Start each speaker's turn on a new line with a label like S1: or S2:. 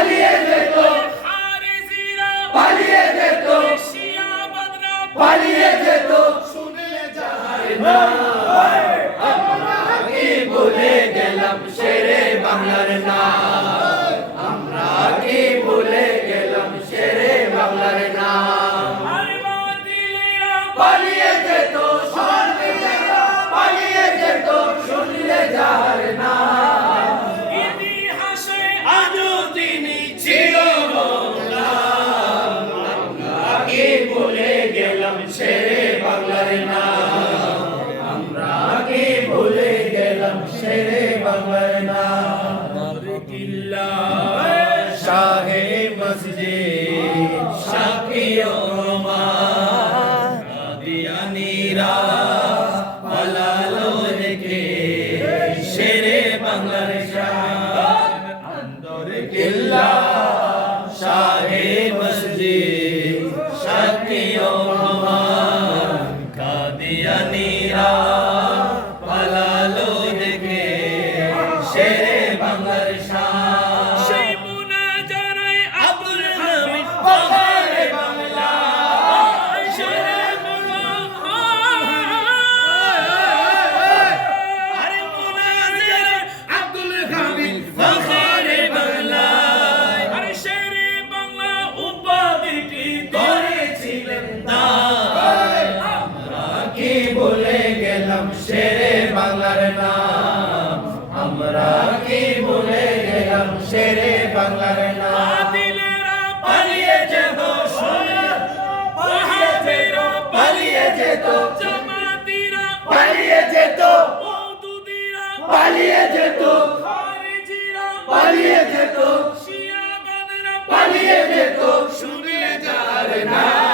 S1: Valiente todo.
S2: কিল্লা
S1: শাহে মসজিদ শাকিও রহমান কাদিয়ানীরা পালালো দেখে শেরে বাংলার শাহ অন্দর কিল্লা শাহে মসজিদ শাকিও রহমান কাদিয়ানীরা পালালো দেখে শেরে
S2: শেরে
S1: বাংলার নাম আমরা কি ভুলে গেলাম? শেরে বাংলার
S2: পালিয়ে
S1: পালিয়ে যেত পালিয়ে যেত পালিয়ে যেত
S2: পালিয়ে যেত
S1: পালিয়ে যেত
S2: শুনে
S1: যার না